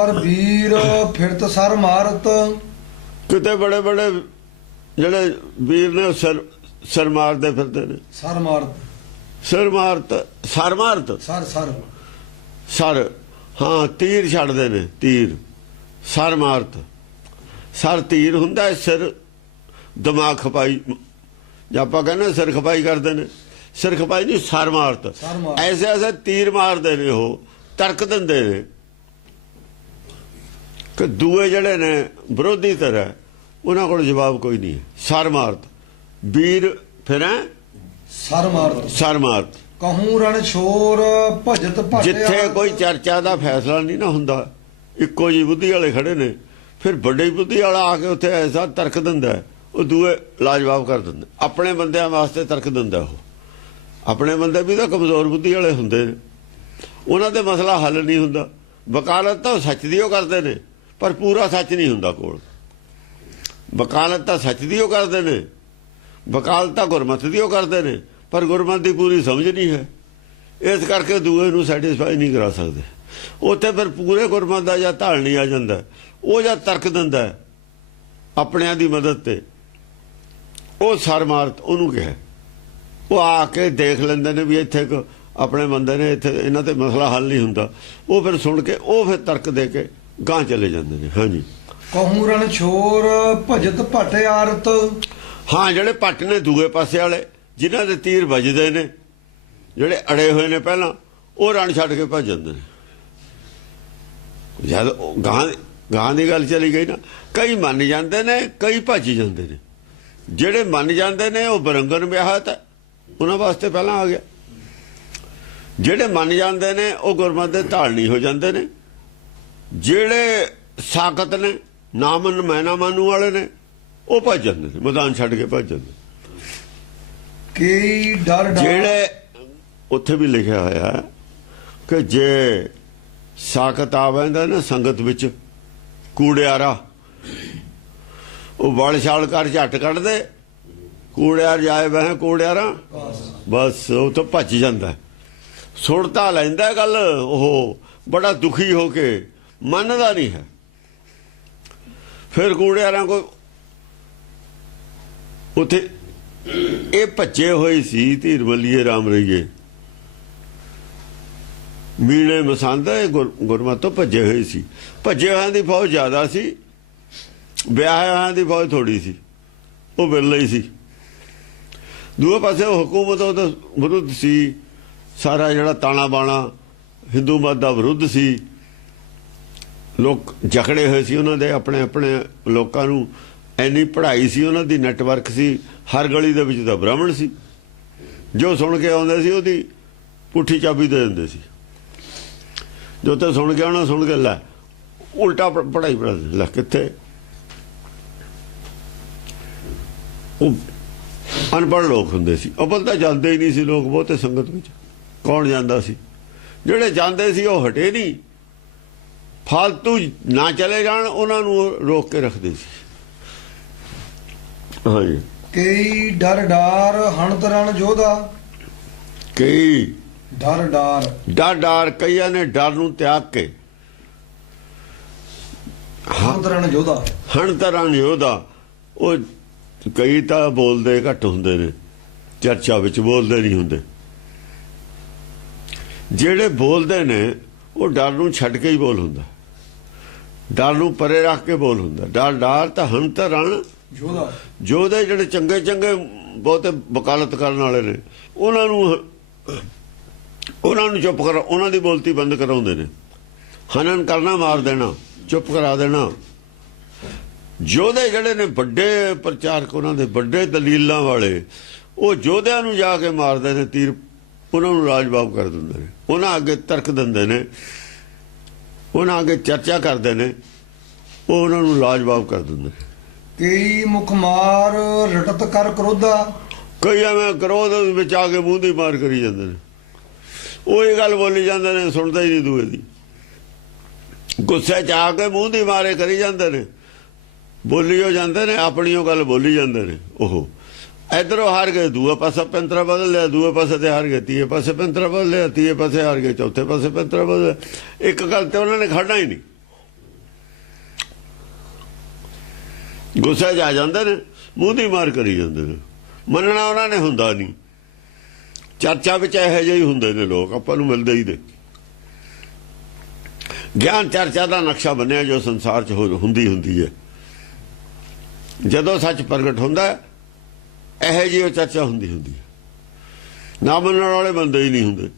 ਅੰਬਰ ਵੀਰ ਫਿਰਤ sir ਮਾਰਤ। ਕਿਤੇ ਬੜੇ ਬੜੇ ਜਿਹੜੇ ਵੀਰ ਨੇ ਸਿਰ ਸਿਰ ਮਾਰਦੇ ਫਿਰਦੇ ਨੇ। ਸਰ ਮਾਰਤ। ਸਿਰ ਮਾਰਤ ਸਰ ਮਾਰਤ? ਸਰ ਸਰ। ਸਰ ਹਾਂ ਤੀਰ ਛੱਡਦੇ ਨੇ ਤੀਰ। ਸਰ ਮਾਰਤ। ਸਰ ਤੀਰ ਹੁੰਦਾ ਹੈ, ਸਿਰ ਦਿਮਾਗ ਖਪਾਈ। ਜਾਂ ਆਪਾਂ ਕਹਿੰਦੇ ਸਿਰ ਖਪਾਈ ਕਰਦੇ ਨੇ। ਸਿਰ ਖਪਾਈ ਨਹੀਂ ਸਰ ਮਾਰਤ। ਐਸੇ ਐਸੇ ਤੀਰ ਮਾਰਦੇ ਨੇ ਉਹ ਤਰਕ ਦਿੰਦੇ ਨੇ। ਕਿ ਦੂਏ ਜਿਹੜੇ ਨੇ ਵਿਰੋਧੀ ਧਿਰ ਹੈ ਉਹਨਾਂ ਕੋਲ ਜਵਾਬ ਕੋਈ ਨਹੀਂ ਹੈ। ਸਰ ਮਾਰਤ। ਵੀਰ ਫਿਰ ਸਰ ਮਾਰਤ। ਸਰ ਮਾਰਤ। ਕਹੂੰ ਰਣ ਛੋਰ ਭਜਤ ਭਟ ਜਿੱਥੇ ਕੋਈ ਚਰਚਾ ਦਾ ਫੈਸਲਾ ਨਹੀਂ ਨਾ ਹੁੰਦਾ ਇੱਕੋ ਜੀ ਬੁੱਧੀ ਵਾਲੇ ਖੜੇ ਨੇ। ਫਿਰ ਵੱਡੇ ਬੁੱਧੀ ਵਾਲਾ ਆ ਕੇ ਉੱਥੇ ਐਸਾ ਤਰਕ ਦਿੰਦਾ ਉਹ ਦੂਏ ਲਾਜਵਾਬ ਕਰ ਦਿੰਦੇ ਆਪਣੇ ਬੰਦਿਆਂ ਵਾਸਤੇ ਤਰਕ ਦਿੰਦਾ ਉਹ। ਆਪਣੇ ਬੰਦੇ ਵੀ ਤਾਂ ਕਮਜ਼ੋਰ ਬੁੱਧੀ ਵਾਲੇ ਹੁੰਦੇ ਨੇ। ਉਹਨਾਂ ਦੇ ਮਸਲਾ ਹੱਲ ਨਹੀਂ ਹੁੰਦਾ। ਵਕਾਲਤ ਤਾਂ ਸੱਚ ਦੀ ਉਹ ਕਰਦੇ ਨੇ। ਪਰ ਪੂਰਾ ਸੱਚ ਨਹੀਂ ਹੁੰਦਾ ਕੋਲ। ਵਕਾਲਤ ਤਾਂ ਸੱਚ ਦੀ ਉਹ ਕਰਦੇ ਨੇ। ਵਕਾਲਤ ਤਾਂ ਗੁਰਮਤਿ ਦੀ ਉਹ ਕਰਦੇ ਨੇ। ਪਰ ਗੁਰਮਤ ਦੀ ਪੂਰੀ ਸਮਝ ਨਹੀਂ ਹੈ। ਇਸ ਕਰਕੇ ਦੂਏ ਨੂੰ ਸੈਟੀਸਫਾਈ ਨਹੀਂ ਕਰਾ ਸਕਦੇ। ਉੱਥੇ ਫਿਰ ਪੂਰੇ ਗੁਰਮਤ ਦਾ ਜਾਂ ਢਾਲ ਨਹੀਂ ਆ ਜਾਂਦਾ। ਉਹ ਜਾਂ ਤਰਕ ਦਿੰਦਾ ਆਪਣਿਆਂ ਦੀ ਮਦਦ ਤੇ। ਉਹ ਸਰ ਉਹਨੂੰ ਕਿਹਾ। ਉਹ ਆ ਕੇ ਦੇਖ ਲੈਂਦੇ ਨੇ ਵੀ ਇੱਥੇ ਇੱਕ ਆਪਣੇ ਬੰਦੇ ਨੇ ਇੱਥੇ ਇਹਨਾਂ ਤੇ ਮਸਲਾ ਹੱਲ ਨਹੀਂ ਹੁੰਦਾ। ਉਹ ਫਿਰ ਸੁਣ ਕੇ, ਉਹ ਫਿਰ ਤਰਕ ਦੇ ਕੇ ਗਾਂ ਚਲੇ ਜਾਂਦੇ ਨੇ ਹਾਂਜੀ। ਕਹੂੰ ਰਣ ਛੋਰ ਭਜਤ ਭਟ ਆਰਤ। ਹਾਂ ਜਿਹੜੇ ਪੱਟ ਨੇ ਦੂਏ ਪਾਸੇ ਵਾਲੇ ਜਿਨ੍ਹਾਂ ਦੇ ਤੀਰ ਵੱਜਦੇ ਨੇ ਜਿਹੜੇ ਅੜੇ ਹੋਏ ਨੇ ਪਹਿਲਾਂ ਉਹ ਰਣ ਛੱਡ ਕੇ ਭੱਜ ਜਾਂਦੇ ਨੇ। ਜਦ ਗਾਂ ਗਾਂ ਦੀ ਗੱਲ ਚਲੀ ਗਈ ਨਾ ਕਈ ਮੰਨ ਜਾਂਦੇ ਨੇ ਕਈ ਭੱਜ ਜਾਂਦੇ ਨੇ। ਜਿਹੜੇ ਮੰਨ ਜਾਂਦੇ ਨੇ ਉਹ ਬਰੰਗਨ ਵਿਆਹਤ ਹੈ ਉਹਨਾਂ ਵਾਸਤੇ ਪਹਿਲਾਂ ਆ ਗਿਆ। ਜਿਹੜੇ ਮੰਨ ਜਾਂਦੇ ਨੇ ਉਹ ਗੁਰਮਤਿ ਦੇ ਢਾਲਣੀ ਹੋ ਜਾਂਦੇ ਨੇ। ਜਿਹੜੇ ਸਾਖਤ ਨੇ ਨਾ ਮੰਨ ਮੰਨੂ ਵਾਲੇ ਨੇ ਉਹ ਭੱਜ ਜਾਂਦੇ ਨੇ ਮੈਦਾਨ ਛੱਡ ਕੇ ਭੱਜ ਜਾਂਦੇ ਕਈ ਡਰ ਡਰ ਜਿਹੜੇ ਉੱਥੇ ਵੀ ਲਿਖਿਆ ਹੋਇਆ ਕਿ ਜੇ ਸਾਖਤ ਆਵੈਂਦਾ ਨਾ ਸੰਗਤ ਵਿੱਚ ਕੂੜਿਆਰਾ ਉਹ ਵਲ ਛਾਲ ਕਰ ਝੱਟ ਕੱਢਦੇ ਕੂੜਿਆਰ ਜਾਏ ਵਹਿ ਕੂੜਿਆਰਾ ਬਸ ਉਹ ਤਾਂ ਭੱਜ ਜਾਂਦਾ ਸੁਣਤਾ ਲੈਂਦਾ ਗੱਲ ਉਹ ਬੜਾ ਦੁਖੀ ਹੋ ਕੇ ਮੰਨਦਾ ਨਹੀਂ ਹੈ। ਫਿਰ ਕੂੜਿਆਰਾਂ ਕੋ ਉਥੇ ਇਹ ਭੱਜੇ ਹੋਏ ਸੀ, ਧੀਰ ਬੱਲੀਏ, ਰਾਮ ਰਹੀਏ। ਮੀਲੇ ਮਸੰਦ ਇਹ ਗੁਰ- ਗੁਰਮਤਿ ਤੋਂ ਭੱਜੇ ਹੋਏ ਸੀ। ਭੱਜੇ ਹੋਇਆਂ ਦੀ ਫੌਜ ਜ਼ਿਆਦਾ ਸੀ ਵਿਆਹ ਹੋਇਆਂ ਦੀ ਫੌਜ ਥੋੜੀ ਸੀ। ਉਹ ਬਿਰਲੇ ਹੀ ਸੀ। ਦੂਏ ਪਾਸੇ ਉਹ ਹਕੂਮਤ ਉਹਦਾ ਵਿਰੁੱਧ ਸੀ। ਸਾਰਾ ਜਿਹੜਾ ਤਾਣਾ ਬਾਣਾ ਹਿੰਦੂ ਮਤ ਦਾ ਵਿਰੁੱਧ ਸੀ। ਲੋਕ ਜਕੜੇ ਹੋਏ ਸੀ ਉਹਨਾਂ ਦੇ, ਆਪਣੇ ਆਪਣੇ ਲੋਕਾਂ ਨੂੰ। ਐਨੀ ਪੜ੍ਹਾਈ ਸੀ ਉਹਨਾਂ ਦੀ, ਨੈਟਵਰਕ ਸੀ। ਹਰ ਗਲੀ ਦੇ ਵਿੱਚ ਤਾਂ ਬ੍ਰਾਹਮਣ ਸੀ। ਜੋ ਸੁਣ ਕੇ ਆਉਂਦੇ ਸੀ, ਉਹਦੀ ਪੁੱਠੀ ਚਾਬੀ ਦੇ ਦਿੰਦੇ ਸੀ। ਜੋ ਤੇ ਸੁਣ ਕੇ ਆਉਣਾ, ਸੁਣ ਕੇ ਲੈ। ਉਲਟਾ ਪ- ਪੜ੍ਹਾਈ ਲੈ, ਕਿੱਥੇ? ਉਹ ਅਨਪੜ੍ਹ ਲੋਕ ਹੁੰਦੇ ਸੀ। ਅਵਲ ਤਾਂ ਜਾਂਦੇ ਹੀ ਨਹੀਂ ਸੀ ਲੋਕ ਬਹੁਤੇ ਸੰਗਤ ਵਿੱਚ। ਕੌਣ ਜਾਂਦਾ ਸੀ? ਜਿਹੜੇ ਜਾਂਦੇ ਸੀ, ਉਹ ਹਟੇ ਨਹੀਂ। ਫਾਲਤੂ ਨਾ ਚਲੇ ਜਾਣ ਉਹਨਾਂ ਨੂੰ ਰੋਕ ਕੇ ਰੱਖਦੇ ਸੀ। ਹਾਂਜੀ। ਕਈ ਡਰ ਡਾਰ ਹਣਤ ਰਣ ਜੋਧਾ ਕਈ ਡਰ ਡਾਰ ਡਰ ਡਰ ਕਈਆਂ ਨੇ ਡਰ ਨੂੰ ਤਿਆਗ ਕੇ। ਹਣਤ ਰਣ ਜੋਧਾ ਹਣ ਤਰ੍ਹਾਂ ਯੋਧਾ ਉਹ ਕਈ ਤਾਂ ਬੋਲਦੇ ਘੱਟ ਹੁੰਦੇ ਨੇ ਚਰਚਾ ਵਿੱਚ ਬੋਲਦੇ ਨਹੀਂ ਹੁੰਦੇ। ਜਿਹੜੇ ਬੋਲਦੇ ਨੇ ਉਹ ਡਰ ਨੂੰ ਛੱਡ ਕੇ ਹੀ ਬੋਲ ਹੁੰਦਾ। ਡਰ ਨੂੰ ਪਰੇ ਰੱਖ ਕੇ ਬੋਲ ਹੁੰਦਾ। ਡਰ ਡਰ ਤਾਂ ਹਣ ਤਰ੍ਹਾਂ ਜੋਧਾ। ਜੋਧੇ ਜਿਹੜੇ ਚੰਗੇ ਚੰਗੇ ਬਹੁਤੇ ਵਕਾਲਤ ਕਰਨ ਵਾਲੇ ਨੇ ਉਹਨਾਂ ਨੂੰ ਉਹਨਾਂ ਨੂੰ ਚੁੱਪ ਕਰ। ਉਹਨਾਂ ਦੀ ਬੋਲਤੀ ਬੰਦ ਕਰਾਉਂਦੇ ਨੇ। ਹਨਨ ਕਰਨਾ ਮਾਰ ਦੇਣਾ ਚੁੱਪ ਕਰਾ ਦੇਣਾ। ਜੋਧੇ ਜਿਹੜੇ ਨੇ ਵੱਡੇ ਪ੍ਰਚਾਰਕ ਉਹਨਾਂ ਦੇ ਵੱਡੇ ਦਲੀਲਾਂ ਵਾਲੇ ਉਹ ਜੋਧਿਆਂ ਨੂੰ ਜਾ ਕੇ ਮਾਰਦੇ ਨੇ ਤੀਰ ਉਹਨਾਂ ਨੂੰ ਰਾਜਬਾਬ ਕਰ ਦਿੰਦੇ ਨੇ। ਉਹਨਾਂ ਅੱਗੇ ਤਰਕ ਦਿੰਦੇ ਨੇ। ਉਹਨਾਂ ਅੱਗੇ ਚਰਚਾ ਕਰਦੇ ਨੇ ਉਹ ਉਹਨਾਂ ਨੂੰ ਲਾਜਵਾਬ ਕਰ ਦਿੰਦੇ। ਨੇ ਕਈ ਮੁਖ ਮਾਰ ਰਟਤ ਕਰ ਕਰੋਧਾ। ਕਈ ਐਵੇਂ ਕਰੋਧ ਵਿੱਚ ਆ ਕੇ ਮੂੰਹ ਦੀ ਮਾਰ ਕਰੀ ਜਾਂਦੇ ਨੇ। ਉਹ ਇਹ ਗੱਲ ਬੋਲੀ ਜਾਂਦੇ ਨੇ ਸੁਣਦਾ ਹੀ ਨਹੀਂ ਦੂਏ ਦੀ। ਗੁੱਸੇ ਚ ਆ ਕੇ ਮੂੰਹ ਦੀ ਮਾਰੇ ਕਰੀ ਜਾਂਦੇ ਨੇ। ਬੋਲੀ ਹੋ ਜਾਂਦੇ ਨੇ ਆਪਣੀ ਉਹ ਗੱਲ ਬੋਲੀ ਜਾਂਦੇ ਨੇ ਉਹ ਇਧਰੋਂ ਹਾਰ ਗਏ, ਦੂਏ ਪਾਸੇ ਪੈਂਤਰਾ ਬਦਲ ਲਿਆ, ਦੂਏ ਪਾਸੇ ਤੇ ਹਾਰ ਗਏ, ਤੀਏ ਪਾਸੇ ਪੈਂਤਰਾ ਬਦਲ ਲਿਆ, ਤੀਏ ਪਾਸੇ ਹਾਰ ਗਏ, ਚੌਥੇ ਪਾਸੇ ਪੈਂਤਰਾ ਬਦਲ ਇੱਕ ਗੱਲ ਤੇ ਉਹਨਾਂ ਨੇ ਖੜਨਾ ਹੀ ਨਹੀਂ। ਗੁੱਸੇ ਜਾ ਜਾਂਦੇ ਨੇ, ਮੂੰਹ ਦੀ ਮਾਰ ਕਰੀ ਜਾਂਦੇ ਨੇ। ਮੰਨਣਾ ਉਹਨਾਂ ਨੇ ਹੁੰਦਾ ਨਹੀਂ। ਚਰਚਾ ਵਿੱਚ ਇਹੋ ਜਿਹੇ ਹੀ ਹੁੰਦੇ ਨੇ ਲੋਕ, ਆਪਾਂ ਨੂੰ ਮਿਲਦੇ ਹੀ ਦੇ ਗਿਆਨ ਚਰਚਾ ਦਾ ਨਕਸ਼ਾ ਬਣਿਆ ਜੋ ਸੰਸਾਰ 'ਚ ਹੁੰਦੀ ਹੁੰਦੀ ਹੈ। ਜਦੋਂ ਸੱਚ ਪ੍ਰਗਟ ਹੁੰਦਾ ਹੈ ਇਹੋ ਜਿਹੀ ਉਹ ਚਰਚਾ ਹੁੰਦੀ ਹੁੰਦੀ ਨਾ ਮੰਨਣ ਵਾਲੇ ਬੰਦੇ ਹੀ ਨਹੀਂ ਹੁੰਦੇ।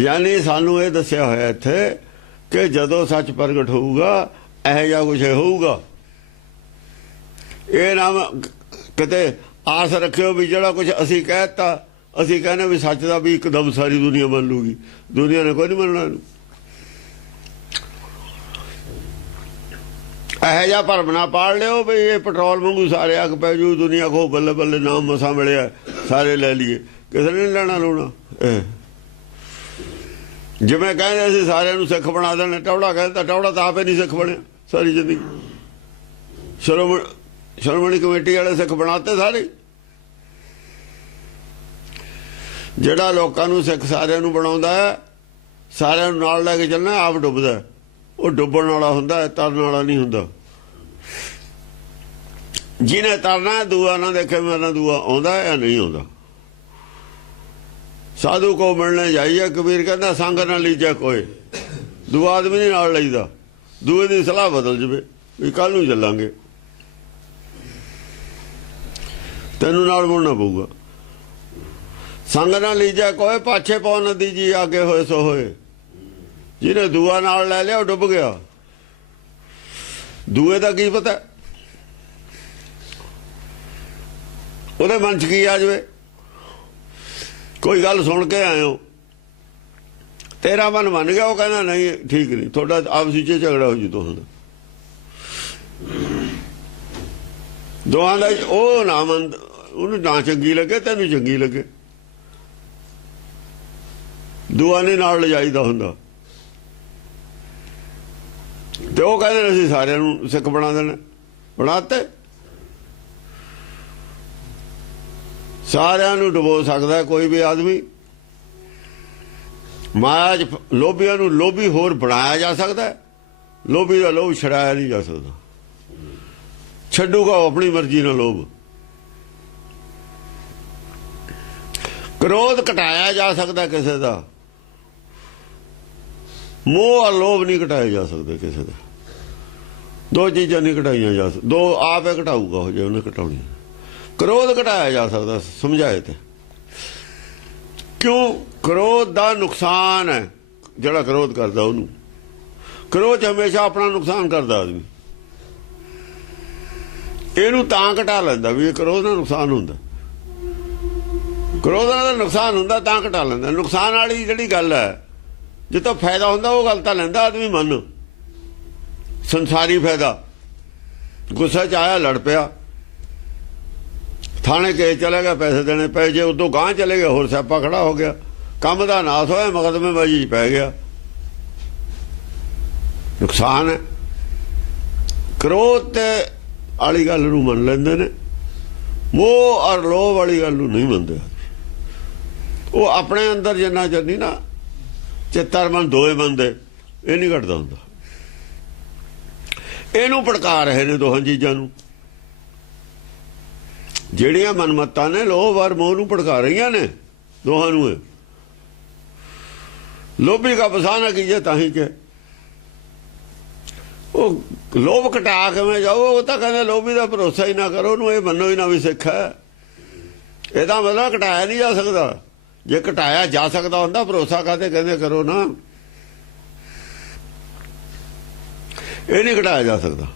ਯਾਨੀ ਸਾਨੂੰ ਇਹ ਦੱਸਿਆ ਹੋਇਆ ਇੱਥੇ ਕਿ ਜਦੋਂ ਸੱਚ ਪ੍ਰਗਟ ਹੋਊਗਾ, ਇਹੋ ਜਿਹਾ ਕੁਝ ਹੋਊਗਾ। ਇਹ ਨਾਮ ਕਿਤੇ ਆਸ ਰੱਖਿਓ ਵੀ ਜਿਹੜਾ ਕੁਝ ਅਸੀਂ ਕਹਿਤਾ ਅਸੀਂ ਕਹਿੰਦੇ ਵੀ ਸੱਚ ਦਾ ਵੀ ਇੱਕਦਮ ਸਾਰੀ ਦੁਨੀਆ ਮੰਨ ਲੂਗੀ। ਦੁਨੀਆ ਨੇ ਕੋਈ ਨਹੀਂ ਮੰਨਣਾ ਇਹ ਜਿਹਾ ਭਰਮ ਨਾ ਪਾੜ ਲਿਓ ਵੀ ਇਹ ਪੈਟਰੋਲ ਵਾਂਗੂ ਸਾਰੇ ਅੱਗ ਪੈ ਜੂ, ਦੁਨੀਆ ਕੋ ਬੱਲੇ ਬੱਲੇ ਨਾਮ ਮਸਾ ਮਿਲਿਆ ਸਾਰੇ ਲੈ ਲਈਏ। ਕਿਸੇ ਨੇ ਲੈਣਾ ਲੋਣਾ ਜਿਵੇਂ ਕਹਿੰਦੇ ਅਸੀਂ ਸਾਰਿਆਂ ਨੂੰ ਸਿੱਖ ਬਣਾ ਦੇਣਾ, ਟੌੜਾ ਕਹਿੰਦਾ ਟੌੜਾ ਤਾਂ ਆਪੇ ਨਹੀਂ ਸਿੱਖ ਬਣਿਆ ਸਾਰੀ ਜ਼ਿੰਦਗੀ। ਸ਼ਰਮ ਸ਼ਰਮਣੀ ਕਮੇਟੀ ਵਾਲੇ ਸਿੱਖ ਬਣਾਤੇ ਸਾਰੇ। ਜਿਹੜਾ ਲੋਕਾਂ ਨੂੰ ਸਿੱਖ ਸਾਰਿਆਂ ਨੂੰ ਬਣਾਉਂਦਾ ਹੈ, ਸਾਰਿਆਂ ਨੂੰ ਨਾਲ ਲੈ ਕੇ ਚੱਲਣਾ, ਆਪ ਡੁੱਬਦਾ ਉਹ ਡੁੱਬਣ ਵਾਲਾ ਹੁੰਦਾ, ਤਰਨ ਵਾਲਾ ਨਹੀਂ ਹੁੰਦਾ। ਜਿਹਨੇ ਤਰਨਾ, ਦੂਆ ਨਾ ਦੇਖੇ ਮੇਰਾ ਦੂਆ ਆਉਂਦਾ ਹੈ ਜਾਂ ਨਹੀਂ ਆਉਂਦਾ। ਸਾਧੂ ਕੋ ਮਿਲਣੇ ਜਾਈਏ ਕਬੀਰ ਕਹਿੰਦਾ, ਸੰਗ ਨਾਲ ਲੀਜੇ ਕੋਈ। ਦੂਆ ਆਦਮੀ ਨਹੀਂ ਨਾਲ ਲਈਦਾ। ਦੂਏ ਦੀ ਸਲਾਹ ਬਦਲ ਜਵੇ, ਵੀ ਕੱਲ ਨੂੰ ਚੱਲਾਂਗੇ। ਤੈਨੂੰ ਨਾਲ ਮੁੜਨਾ ਪਊਗਾ। ਸੰਗ ਨਾਲ ਲੀਜੇ ਕੋਈ, ਪਾਛੇ ਪਉ ਨਦੀ ਜੀ, ਆਗੇ ਹੋਏ ਸੋ ਹੋਏ। ਜਿਹਨੇ ਦੂਆ ਨਾਲ ਲੈ ਲਿਆ, ਉਹ ਡੁੱਬ ਗਿਆ। ਦੂਏ ਦਾ ਕੀ ਪਤਾ? ਉਹਦੇ ਮਨ ਚ ਕੀ ਆ ਜਾਵੇ? ਕੋਈ ਗੱਲ ਸੁਣ ਕੇ ਆਇਓ ਤੇਰਾ ਮਨ ਮੰਨ ਗਿਆ, ਉਹ ਕਹਿੰਦਾ, ਨਹੀਂ, ਠੀਕ ਨਹੀਂ, ਤੁਹਾਡਾ ਆਪਸੀ ਚ ਝਗੜਾ ਹੋ ਜੂ ਤੁਹਾਨੂੰ ਦੋਹਾਂ ਦਾ ਉਹ ਨਾ ਮੰਨ, ਉਹਨੂੰ ਨਾ ਚੰਗੀ ਲੱਗੇ, ਤੈਨੂੰ ਚੰਗੀ ਲੱਗੇ। ਦੁਆ ਨੇ ਨਾਲ ਲਿਜਾਈਦਾ ਹੁੰਦਾ। ਤੇ ਉਹ ਕਹਿੰਦੇ ਨੇ ਅਸੀਂ ਸਾਰਿਆਂ ਨੂੰ ਸਿੱਖ ਬਣਾ ਦੇਣਾ। ਬਣਾਤੇ। ਸਾਰਿਆਂ ਨੂੰ ਡੁਬੋ ਸਕਦਾ ਕੋਈ ਵੀ ਆਦਮੀ। ਮਾਇਆ 'ਚ ਲੋਭੀਆਂ ਨੂੰ ਲੋਭੀ ਹੋਰ ਬਣਾਇਆ ਜਾ ਸਕਦਾ ਲੋਭੀ ਦਾ ਲੋਭ ਛੜਾਇਆ ਨਹੀਂ ਜਾ ਸਕਦਾ। ਛੱਡੂਗਾ ਉਹ ਆਪਣੀ ਮਰਜ਼ੀ ਨਾਲ ਲੋਭ। ਕ੍ਰੋਧ ਘਟਾਇਆ ਜਾ ਸਕਦਾ ਕਿਸੇ ਦਾ। ਮੋਹ ਔਰ ਲੋਭ ਨਹੀਂ ਘਟਾਏ ਜਾ ਸਕਦੇ ਕਿਸੇ ਦਾ। ਦੋ ਚੀਜ਼ਾਂ ਨਹੀਂ ਘਟਾਈਆਂ ਜਾ ਸਕਦੀਆਂ। ਦੋ ਆਪੇ ਘਟਾਊਗਾ ਉਹ ਜੇ ਉਹਨੇ ਘਟਾਉਣੀ ਕ੍ਰੋਧ ਘਟਾਇਆ ਜਾ ਸਕਦਾ ਸਮਝਾਏ ਤੇ। ਕਿਉਂ? ਕ੍ਰੋਧ ਦਾ ਨੁਕਸਾਨ ਹੈ, ਜਿਹੜਾ ਕ੍ਰੋਧ ਕਰਦਾ ਉਹਨੂੰ। ਕ੍ਰੋਧ ਹਮੇਸ਼ਾ ਆਪਣਾ ਨੁਕਸਾਨ ਕਰਦਾ ਆਦਮੀ। ਇਹਨੂੰ ਤਾਂ ਘਟਾ ਲੈਂਦਾ ਵੀ ਇਹ ਕ੍ਰੋਧ ਨਾਲ ਨੁਕਸਾਨ ਹੁੰਦਾ। ਕ੍ਰੋਧ ਨਾਲ ਨੁਕਸਾਨ ਹੁੰਦਾ, ਤਾਂ ਘਟਾ ਲੈਂਦਾ। ਨੁਕਸਾਨ ਵਾਲੀ ਜਿਹੜੀ ਗੱਲ ਹੈ ਜਿੱਤੋਂ ਫਾਇਦਾ ਹੁੰਦਾ, ਉਹ ਗੱਲ ਤਾਂ ਲੈਂਦਾ ਆਦਮੀ ਮੰਨ ਸੰਸਾਰੀ ਫਾਇਦਾ। ਗੁੱਸੇ ਚ ਆਇਆ, ਲੜ ਪਿਆ। ਥਾਣੇ ਕੇ ਚਲੇ ਗਿਆ, ਪੈਸੇ ਦੇਣੇ ਪਏ। ਜੇ ਉਦੋਂ ਗਾਂ ਚਲੇ ਗਿਆ ਹੋਰ ਸਿਆਪਾ ਖੜਾ ਹੋ ਗਿਆ। ਕੰਮ ਦਾ ਨਾਸ ਹੋਇਆ ਮੁਕਦਮੇ ਬਾਜੀ 'ਚ ਪੈ ਗਿਆ। ਨੁਕਸਾਨ ਹੈ। ਕ੍ਰੋਧ ਵਾਲੀ ਗੱਲ ਨੂੰ ਮੰਨ ਲੈਂਦੇ ਨੇ। ਮੋਹ ਔਰ ਲੋਭ ਵਾਲੀ ਗੱਲ ਨੂੰ ਨਹੀਂ ਮੰਨਦੇ। ਉਹ ਆਪਣੇ ਅੰਦਰ ਜਿੰਨਾ ਚੰਨੀ ਨਾ ਚਿੱਤਰ ਮਨ ਦੋਏ ਬੰਦੇ, ਇਹ ਨਹੀਂ ਘਟਦਾ ਹੁੰਦਾ। ਇਹਨੂੰ ਭੜਕਾ ਰਹੇ ਨੇ ਦੋਹਾਂ ਚੀਜ਼ਾਂ ਨੂੰ। ਜਿਹੜੀਆਂ ਮਨਮਤਾਂ ਨੇ ਲੋਭ ਔਰ ਮੋਹ ਨੂੰ ਭੜਕਾ ਰਹੀਆਂ ਨੇ ਦੋਹਾਂ ਨੂੰ ਇਹ। ਲੋਭੀ ਦਾ ਬਸਾਨਾ ਕੀਜੇ ਤਾਂ ਹੀ ਕਿ ਉਹ ਲੋਭ ਘਟਾ ਕੇ ਮੈਂ ਜਾਓ ਉਹ ਤਾਂ ਕਹਿੰਦੇ ਲੋਭੀ ਦਾ ਭਰੋਸਾ ਹੀ ਨਾ ਕਰੋ, ਉਹਨੂੰ ਇਹ ਮੰਨੋ ਹੀ ਨਾ ਵੀ ਸਿੱਖ ਹੈ। ਇਹਦਾ ਮਤਲਬ ਘਟਾਇਆ ਨਹੀਂ ਜਾ ਸਕਦਾ। ਜੇ ਘਟਾਇਆ ਜਾ ਸਕਦਾ ਹੁੰਦਾ, ਭਰੋਸਾ ਕਾਤੇ ਕਹਿੰਦੇ ਕਰੋ ਨਾ। ਇਹ ਨਹੀਂ ਘਟਾਇਆ ਜਾ ਸਕਦਾ।